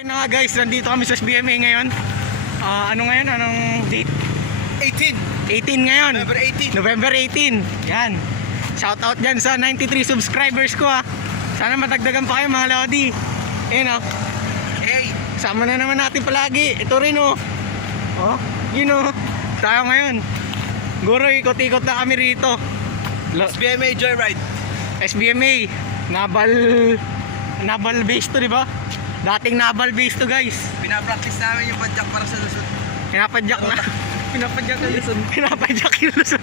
Ayun na nga guys, nandito kami sa SBMA ngayon. Ano ngayon? Anong date? 18 ngayon. November 18. November 18. Yan. Shout out dyan sa 93 subscribers ko ha. Sana matagdagan pa kayo mga Lodi. Ayun o. Hey, Sama na naman natin palagi. Ito rin o. Oh, yun o. Tayo ngayon. Guro, ikot-ikot na kami rito. SBMA Joyride. SBMA. Naval base to, di ba? Dating naval base to, guys. Pinapractice namin yung padjak para sa Luzon. Pinapadyak na. Pinapadyak na Luzon. Pinapadyak yung Luzon.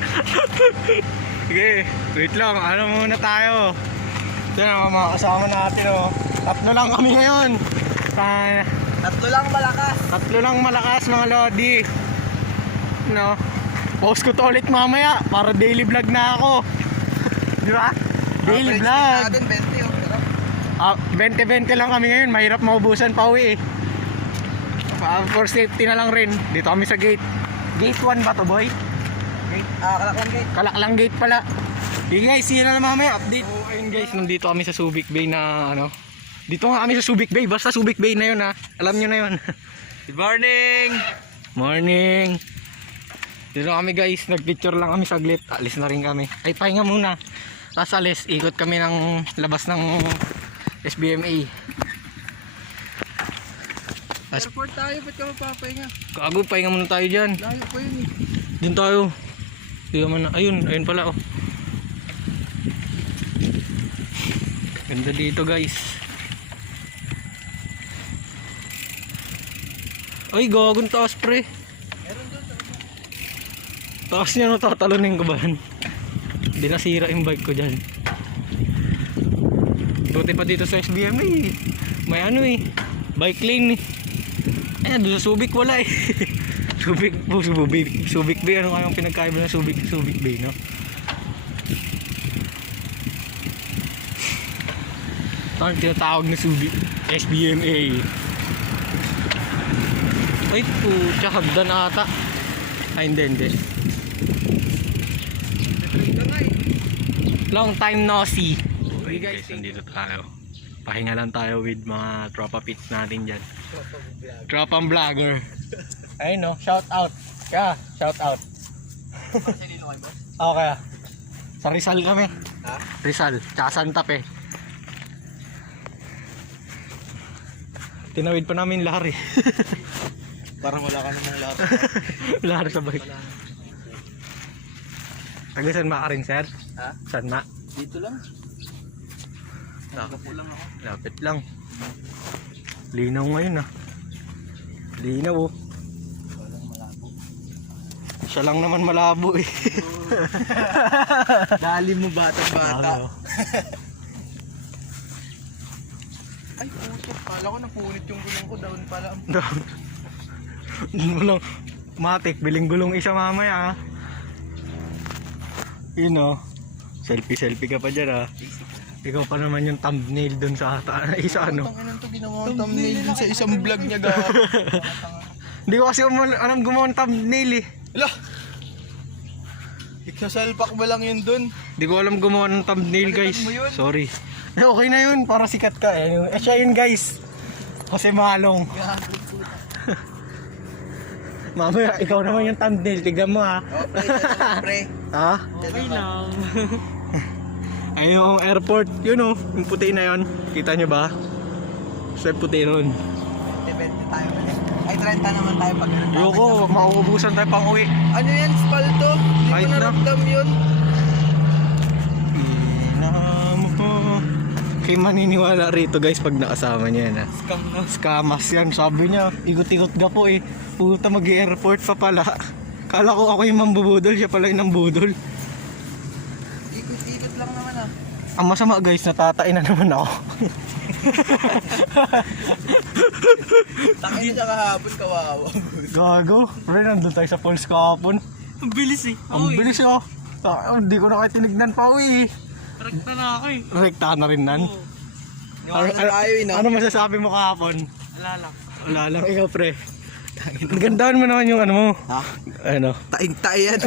Sige, wait lang. Ano muna tayo? Ito na mga kasama natin oh. Tatlo lang kami ngayon. Tatlo lang malakas. Tatlo lang malakas mga Lodi. No? Post ko to ulit mamaya para daily vlog na ako. Di ba? Daily vlog. Natin 20 oh. 20-20 lang kami ngayon. Mahirap maubusan pa uwi eh. For safety na lang rin. Dito kami sa gate. Gate 1 ba to, boy? Gate, Kalaklang Gate. Kalaklang gate pala. Okay guys, see you na lang mamaya. Update. So, ayun guys, nandito kami sa Subic Bay na ano. Dito nga kami sa Subic Bay. Basta Subic Bay na yun ha. Alam nyo na yun. Good morning. Morning. Dito kami guys. Nagpicture lang kami saglit. Alis na rin kami. Ay, pahinga muna. Tapos alis. Ikot kami ng labas ng SBMA. Airport tayo, ba't ka mapapahinga? Kago, pahinga muna tayo dyan. Layo pa yun eh. Dito tayo. Di naman na. Ayun pala oh. Ganda dito guys. Ay, gagawin taas pre. Taas niya no, tatalonin ko ba? Hindi nasira yung bike ko dyan. Buti pa dito sa SBMA eh. May ano eh, bike lane eh. Ayan, doon sa Subic wala eh. Subic Bay, ano kayong pinagkaiba ng Subic Bay, no? Ito ang tinatawag na Subic SBMA. Ay, putya, hagdan ata. Ay, hindi. Long time no see. Okay guys, nandito tayo. Pahinga lang tayo with mga tropa pits natin dyan. Tropang vlogger. Ayun no, shout out. Kaya, shout out. Okay. Sa Rizal kami. Ha? Rizal, tsaka Santa Fe. Tinawid pa namin lahar eh. Parang wala ka namang lahat. Lahar sa bike. Taga saan ba ka rin, sir? Ha? Saan na? Dito lang. Nakapo lang ako. Lapit lang. Linaw ngayon ah. Linaw oh. Walang malabo. Siya lang naman malabo eh. Dali mo bata-bata. Ano? Ay, puto. Kala ko napunit yung gulong ko. Down pala. Walang matik, biling gulong isa mamaya ah. Yun oh. Selfie ka pa dyan ah. Ikaw pa naman yung thumbnail dun sa isa ano. Ang inang to ginawa ang thumbnail dun sa isang vlog niya gawa. Hindi ko kasi alam gumawa ng thumbnail eh. Ala! Iksasalpak ba lang yun dun? Hindi ko alam gumawa ng thumbnail guys. Mo yun? Sorry. Okay na yun, para sikat ka eh. Siya yun guys. Kasi malong. Mamaya, ikaw naman yung thumbnail. Tignan mo ha. Oh, pre. Ha? Okay lang. Ayun yung airport. Yun oh, yung puti na yun. Kita nyo ba? Sa puti nun. 20 tayo ulit. Ay, 30 naman tayo pag ganun. Yoko, mauubusan tayo pang uwi. Ano yan, spalto? Hindi Kahit ko na. naramdam yun. Kayo maniniwala rito guys pag nakasama niya yan ha. Scam na. Scamas yan, sabi niya. Ikot-ikot ka po eh. Puta, mag-airport pa pala. Kala ko ako yung mambubudol, siya pala yung nambudol. Ikot-ikot lang naman ah. Ang masama guys, natatain na naman ako. Takin siya kahapon, kawawa. Gago, pre, nandun tayo sa falls kahapon. Ang bilis eh. Ang bilis oh. Hindi ko na kayo tinignan pa ako eh. Rekta na ako eh. Rekta na rin nan. Tayo eh no? Ano masasabi mo kahapon? Wala lang. Wala lang, ikaw pre. Gandaan mo naman yung ano mo. Ha? Ano? Taing-tay yan.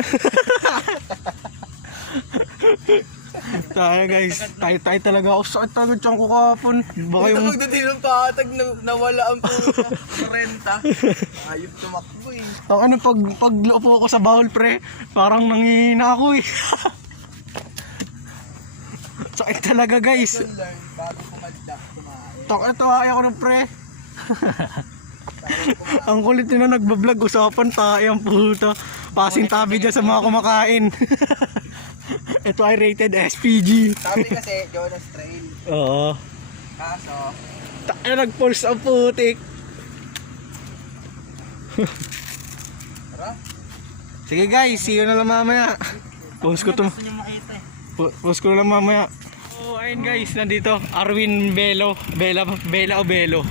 Tayo guys, tayo talaga ako. Sakit talaga tiyan ko kahapon. Baka Ito yung... magdating ng patag, nawala ang puta. Renta. Ayop tumakbo eh. Ang ano, pag loopo ako sa bawal pre, parang nangihina ako eh. Sakit talaga guys. Lesson learned, bago pumadyak, kumain. Tawa ako ng pre. Ang kulit nila nagbablog, usapan tayo ang puta. Passing tabi dyan sa mga kumakain. Ito ay rated SPG. Sabi kasi, Jonas Trail. Oo. Kaso, Tayo nag-pulse ang putik. tara. Sige guys, see you na lang mamaya. Post ko to. Gusto niyo makita eh. Post ko lang mamaya. So ayun guys, nandito Arwin Belo. Bela o Belo?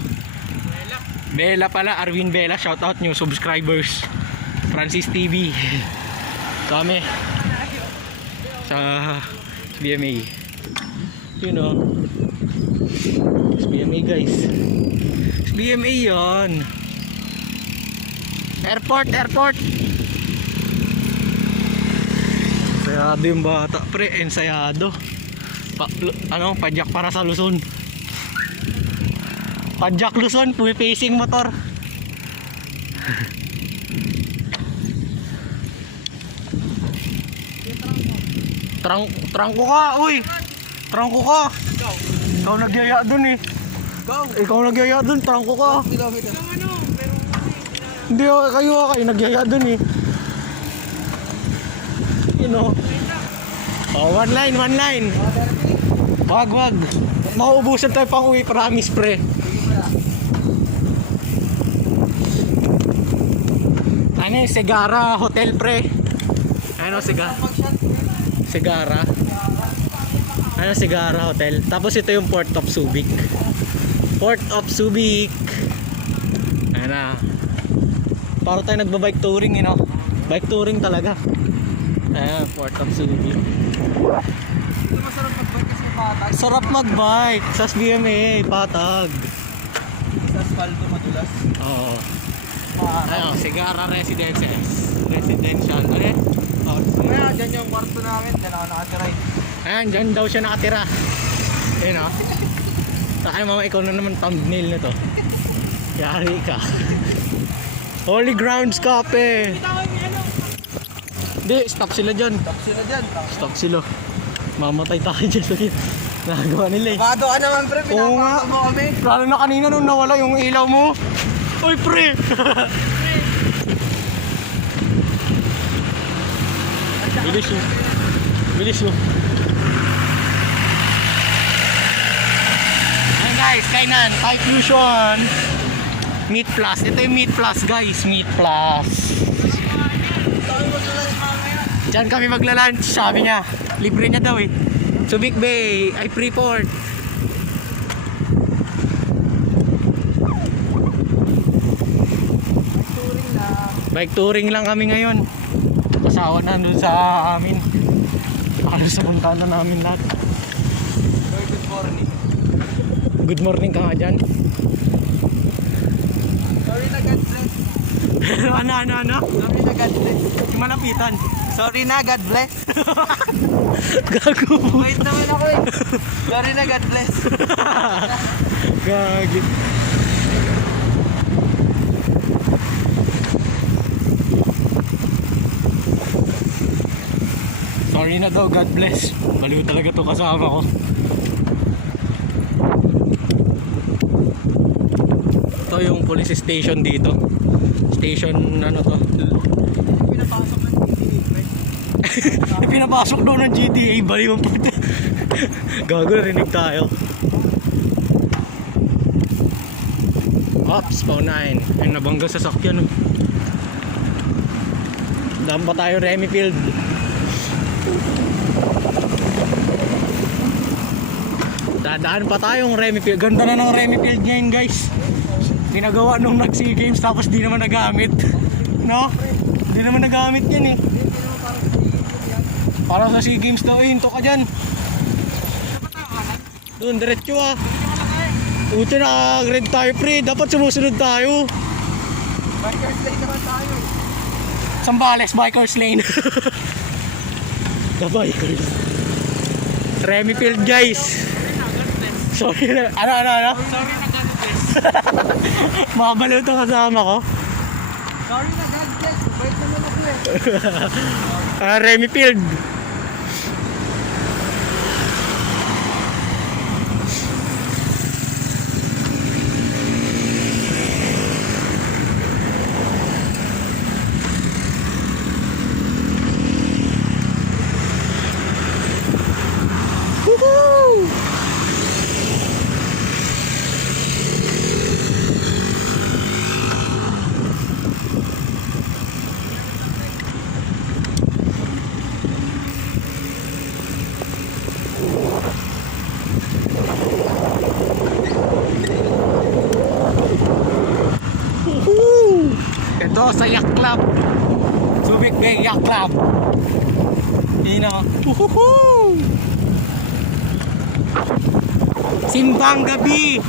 Bela pala, Arwin Bela. Shoutout new subscribers. Francis TV. Kami sa BMA. You know. BMA guys. BMA yon. Airport. Ensayado yung bata, pre, ensayado. Padyak para sa Luzon. Padyak Luzon, pumipacing motor. Trangko ka, uy. Trangko ka. Ikaw nagyaya dun eh. Go! Ikaw nagyaya dun, trangko ka. Kilometer. Hindi, kayo nagyaya dun eh. You know. Oh, one line. Wag. Mauubusan tayo pang uwi, promise pre. Ano yung Segara Hotel pre? Ano Segara? Ano Segara Hotel? Tapos ito yung Port of Subic. Ayan na. Para tayo nagbabike touring, you know? Bike touring talaga. Ayan, Port of Subic. Ito masarap magbike kasi patag. Sarap magbike sa BMA, patag. Sa asfalto madulas. Oo. Parang. Ayun, Segara Residential. Ano yan? Oh, Kaya dyan yung kwarto namin, dyan ako nakatira eh. ayan, dyan daw siya nakatira. Ayun o. Takay mama, ikaw na naman thumbnail na to. Yari ka. Holy Grounds Cafe. Hindi, stop sila dyan. Tapos sila dyan. Stop sila. Mamatay tayo dyan sa nagawa nila eh. Bado ka naman pre, Oo nga. pinapakal mo kami. Lalo na kanina nung nawala yung ilaw mo. Oy pre! Bilis mo. Ayan guys, kainan, Thai Fusion. Meat Plus. Ito yung Meat Plus guys, Meat Plus. Diyan kami magla-lunch, sabi niya. Libre niya daw eh. Subic Bay, ay Freeport. Bike touring lang kami ngayon. Kasawa na dun sa amin. Para sa puntahan na namin lahat. Good morning. Good morning ka nga dyan. Sorry na God bless. ano? Sorry na God bless. Malapitan. Sorry na God bless. Gago. Wait naman ako eh. Sorry na God bless. Gagi. Sorry na daw, God bless. Baliw talaga to kasama ko. Ito yung police station dito. Station ano to? Pinapasok ng GTA. Pinapasok daw ng GTA, baliw ang puta. Gago, narinig tayo. Ops, Pau 9. Ay nabangga sa sakyan. Daan pa tayo Remy Field. Dadaan pa tayong Remy Field. Ganda na ng Remy Field ngayon guys. Ginagawa nung nag-SEA Games tapos di naman nagamit. No? Di naman nagamit yan eh. Para sa SEA Games daw eh. Hinto ka dyan. Doon, diretso ah. Uti na red tayo pre. Dapat sumusunod tayo. Bikers lane naman tayo. Sambales, Bikers Lane. The Bikers. Remy Field guys. Sorry na. Ano? Sorry na God bless. Makabalo ito kasama ko. Sorry na God bless. Bait naman ako eh. Remy Field. Woohoo! Woohoo! Ito sa Yacht Club. Subic Bay Yacht Club. Ino. Woohoo! Simbang gabi.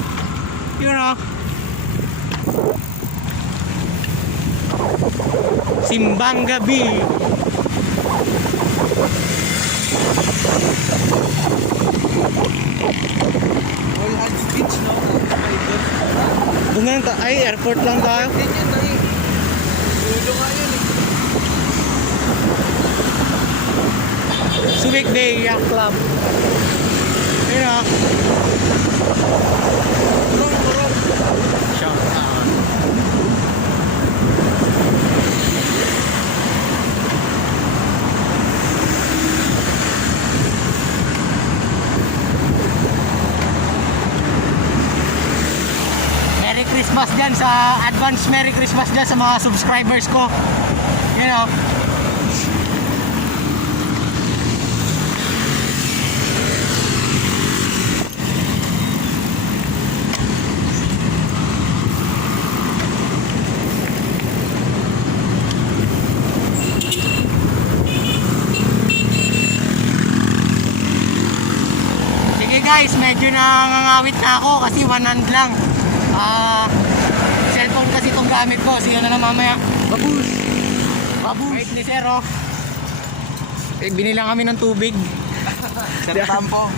You know. Simbang gabi. All hands beach, no? Doon nga ay airport lang tayo. Din yun, nai. Ulo nga yun eh. Subic Bay Yacht Club. You know. Kurong. Shout out. Merry Christmas dyan sa advance Merry Christmas dyan sa mga subscribers ko. You know. Sige guys, medyo nangangawit na ako kasi one hand lang. Cellphone kasi itong gamit ko. Sige na lang mamaya. Babus! Wait ni Sir oh. Binilang kami ng tubig. Sir Tampo.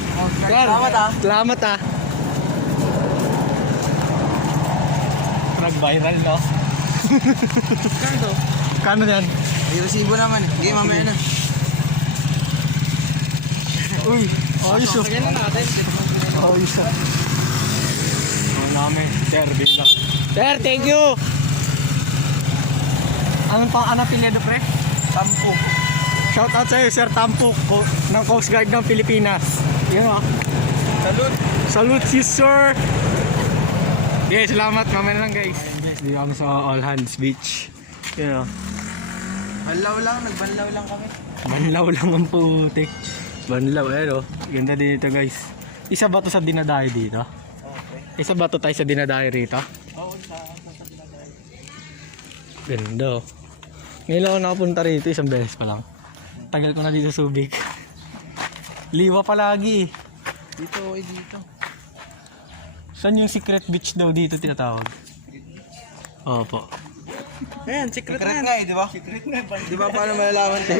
Sir, Salamat ah. Salamat ah. Nag-viral no? Kano to? Kano yan? May resibo naman. Sige, mamaya na. Uy, ayos oh. Sige na natin. Ayos ah. Namin, Sir, bilang. Sir, thank you! Anong pang apelyido pre? Tampo. Shout out sa iyo, Sir Tampo ng Coast Guard ng Pilipinas. Yan ah. Salud. Salute you, sir! Okay, salamat. Mamaya na lang guys. Dito kami sa All Hands Beach. Yan ah. Banlaw lang. Nagbanlaw lang kami. Banlaw lang ang putik. Banlaw, eh oh. Ganda dito guys. Isa ba to sa dinadayo dito? Okay. Isa ba to tayo sa dinadayo rito? Oo, sa Ganda oh. Ngayon lang ako nakapunta rito, isang beses pa lang. Tagal ko na dito sa Subic. Liwa palagi. dito, dito. Saan yung secret beach daw dito tinatawag? Opo. Ayan, secret na nga eh, di ba? Secret na. Di ba paano malalaman ko?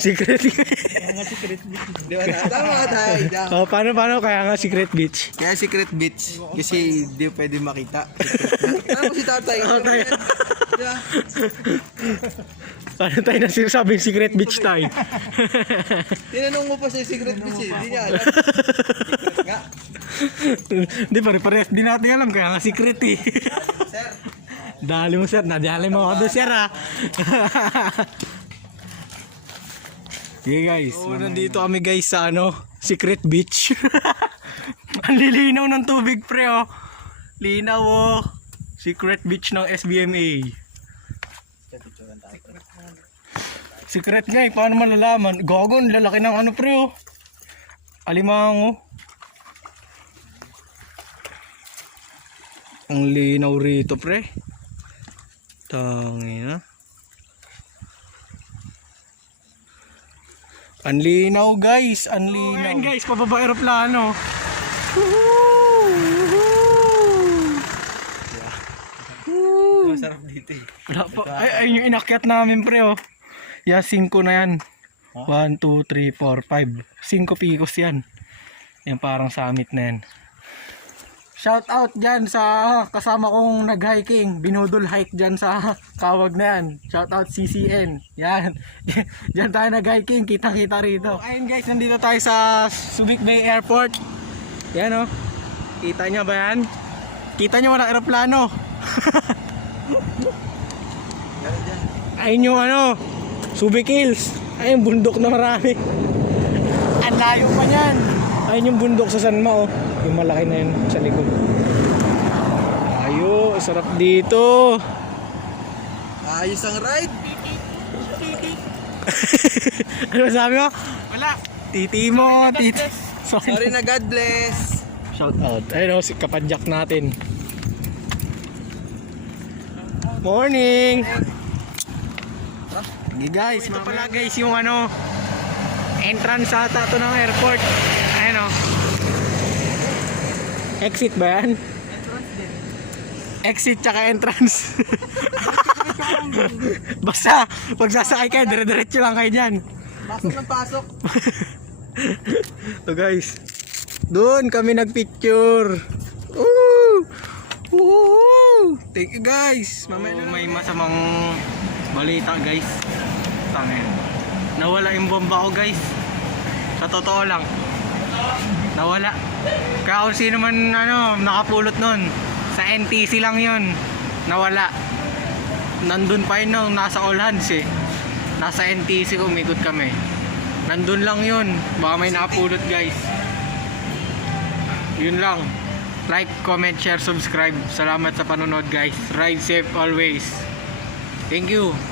Secret Di ba? Tama tayo. Oh, paano kaya nga secret beach? Kaya secret beach. Kasi di pwede makita. Ano si tatay? Di ba? Paano tayo nasasabing secret beach tayo? Tinanong mo pa sa secret beach eh. Di niya alam. Secret nga. Hindi pare-pares din natin alam kaya nga secret eh. Sir. Dali mo sir, nadali mo ako doon sir ha. Okay guys, nandito kami guys sa secret beach. Ang lilinaw ng tubig pre oh. Linaw oh. Secret beach ng SBMA. Secret nga eh, paano malalaman? Gago, ang lalaki ng pre oh. Alimango. Ang linaw rito pre. Tangina. Ang linaw guys, ang linaw. Ayan guys, pababa aeroplano. Masarap dito eh. Wala pa. Ay, yung inakyat namin pre oh. Yan, 5 na yan. 1, 2, 3, 4, 5. 5 picos yan. Yan parang summit na yan. Shout out dyan sa kasama kong nag-hiking. Binudol hike dyan sa kawag na yan. Shout out CCN. Yan. Dyan tayo nag-hiking. Kitang-kita rito. Ayun guys, nandito tayo sa Subic Bay Airport. Yan oh. Kita nyo ba yan? Kita nyo walang aeroplano. Ayun yung ano, Subic Hills. Ayun bundok na marami. Ang layo pa yan. Ayun yung bundok sa Sanma oh. Yung malaki na yun sa likod. Ayo, sarap dito. Ayos ang ride. Ano sabi mo? Wala. Titi mo, titi. Sorry na, God bless. Shout out. Ayun oh, si kapadyak natin. Morning. Sige guys, ito pala guys yung ano entrance ata to ng airport. Ayun oh. Exit ba yan? Exit tsaka entrance. Basta, pag sasakay kayo, dire-diretso lang kayo dyan. Pasok ng pasok. So guys, doon kami nagpicture. Woo! Woo! Thank you guys. Mamaya may masamang balita guys. Tangin. Nawala yung bomba ko guys. Sa totoo lang. Nawala. Kaya kung sino man ano, nakapulot nun. Sa NTC lang yun. Nawala. Nandun pa yun nung nasa All Hands eh. Nasa NTC umikot kami. Nandun lang yun. Baka may nakapulot guys. Yun lang. Like, comment, share, subscribe. Salamat sa panonood guys. Ride safe always. Thank you.